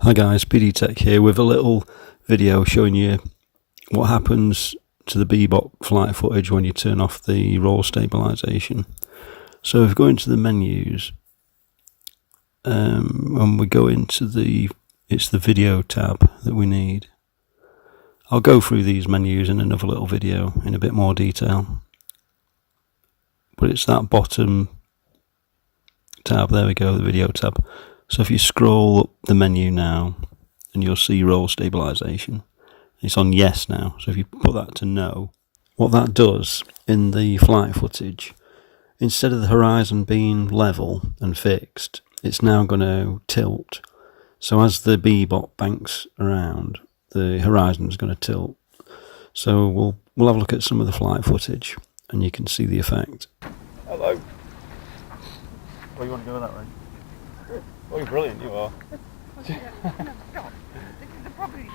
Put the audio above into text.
Hi guys, PD Tech here with a little video showing you what happens to the Bebop flight footage when you turn off the roll stabilisation. So if we go into the menus, when we go into it's the video tab that we need. I'll go through these menus in another little video in a bit more detail. But it's that bottom tab, there we go, the video tab. So if you scroll up the menu now, and you'll see roll stabilisation. It's on yes now, so if you put that to no, what that does in the flight footage, instead of the horizon being level and fixed, it's now going to tilt. So as the Bebop banks around, the horizon is going to tilt. So we'll have a look at some of the flight footage, and you can see the effect. Hello. Oh, you want to go that way? Oh, you're brilliant, you are. This is the property.